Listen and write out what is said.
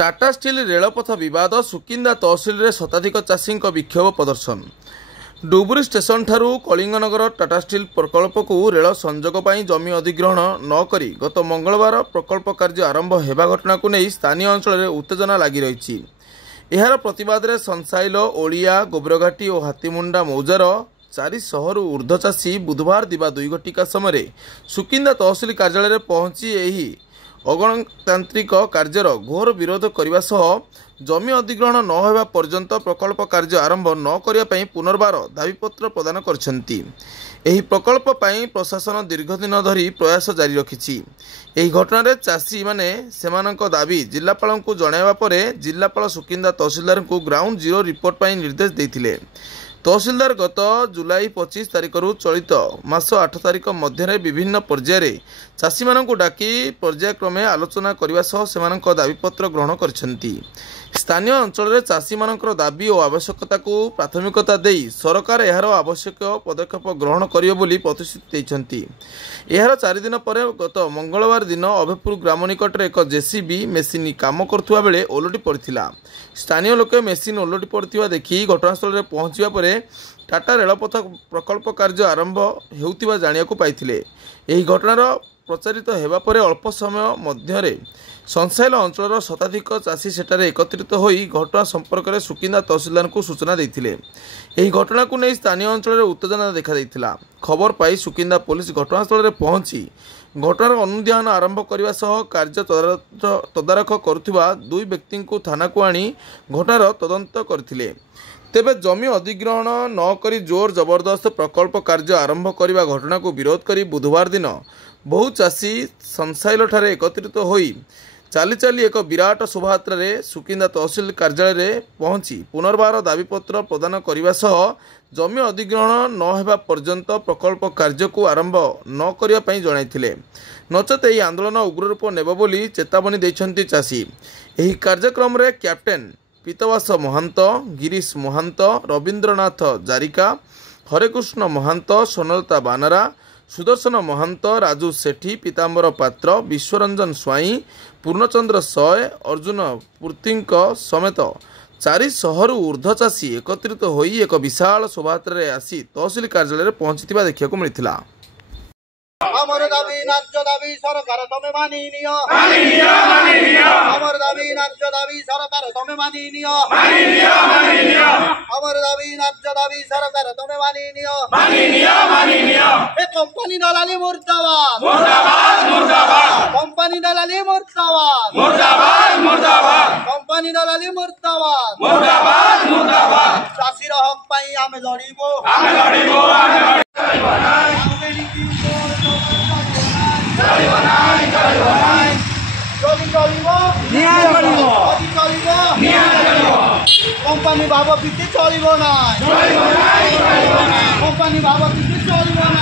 Tata steel रेलपथ विवाद सुकिंदा तहसिल रे शताधिक चाषी विक्षोभ प्रदर्शन। डुबुरी स्टेशन ठारू कलिंगनगर टाटा स्टील प्रकल्प को रेल संजोग पर जमी अधिग्रहण न करी गत मंगलवार प्रकल्प कार्य आरंभ होगा घटना को नहीं स्थानीय अंचल में उत्तेजना लगी रही। यार प्रतिवाद में संसाइल ओलिया गोबरघाटी और हाथीमुंडा मौजार 400 रु ऊर्ध्व चाषी बुधवार दिवा 2 घटिका समय सुकिंदा तहसिल कार्यालय में पहुंची यही अगणतांत्रिक कार्यर घोर विरोध करने सह जमी अधिग्रहण न होगा पर्यंत प्रकल्प कार्य आरंभ न करने पुनर्बार दाबीपत्र प्रदान करछंती। एही प्रकल्प पई प्रशासन दीर्घदिन धरी प्रयास जारी रखिछि। एही घटना रे चाषी माने सेमानक दाबी जिल्लापाल को जणाइबा परे जिल्लापाल सुकिंदा तहसीलदार को ग्राउंड जीरो रिपोर्ट पई निर्देश देथिले। तहसीलदार गत जुलाई 25 तारिख रु चलित मास 8 तारिख मध्य विभिन्न पर्यायर चाषी मानक डाकी पर्यायक्रमे आलोचना करने सह सेमानक दाबीपत्र ग्रहण करछंती। स्थानीय अंचल में चाषी मानकर दाबी और आवश्यकता को प्राथमिकता देई सरकार यार आवश्यक पदक्षेप ग्रहण करियो बोली प्रतिश्रुति देइछंती। यार 4 दिन पर गत मंगलवार दिन अभयपुर ग्राम निकट में एक जेसीबी मेसीन काम करुवा बेले ओलटी पड़ता। स्थानीय लोके मेसीन ओलटी पड़ता देखि घटनास्थल में पहुंचा पर टाटा रेलपथ प्रकल्प कार्य आरंभ होउतिबा जानियाकु पाइथिले। एही घटनार प्रचारित हेबा परे अल्प समय मध्य संसाइल अंचल शताधिक चाषी सेठारे एकत्रित होई घटना संपर्क में सुकिंदा तहसीलदार को सूचना देथिले। एही घटना को नहीं स्थानीय अंचल में उत्तेजना देखा देथिला। खबर पाई सुकिंदा पुलिस घटनास्थल में पहुंची घटनार अनुध्यान आरंभ करने सह कार्य तदारख करुवा 2 व्यक्ति को थाना को आनी घटनार तदंत करथिले। तेबे जमी अधिग्रहण न करी जोर जबरदस्त प्रकल्प कार्य आरंभ करने घटना को विरोध करी बुधवार दिन बहु चाषी संसाइल ठारे एकत्रित होई चाली चाली एक विराट शोभायात्रा रे सुकिंदा तहसील कार्यालय में पहुंची पुनर्बार दाबीपत्र प्रदान करने सह जमी अधिग्रहण न होगा पर्यंत प्रकल्प कार्य को आरंभ न करने जणाइथिले। नचेत यह आंदोलन उग्र रूप नेब बोली चेतावनी देइछंती चाषी। एही कार्यक्रम रे कैप्टेन पीतवास महंत, गिरीश महंत, रवींद्रनाथ जारिका, हरेकृष्ण महंत, सोनलता बानारा, सुदर्शन महंत, राजू सेठी, पीताम्बर पात्र, विश्वरंजन स्वाई, पूर्णचंद्र सय, अर्जुन पूर्ति समेत 400 रु ऊर्ध्व चाषी एकत्रित होई एक विशाल शोभायात्रा आसी तहसील कार्यालय में पहुंचीथिबा देखिବାକୁ मिलिथिला। अमर दाबी न्याय्य दाबी सरकार तमे मानिनिय अमर दाबी न्याय्य दाबी सरकार तमे मानिनिय अमर दाबी न्याय्य दाबी सरकार तमे मानिनिय ए कंपनी दलाली मुर्दाबाद मुर्दाबाद मुर्दाबाद कंपनी दलाली मुर्दाबाद मुर्दाबाद मुर्दाबाद कंपनी दलाली मुर्दाबाद मुर्दाबाद मुर्दाबाद चाषीर हक पई आमे लड़िबो कंपनी बाबा पिछे चलो ना कंपनी बाबा पिछे चलो ना।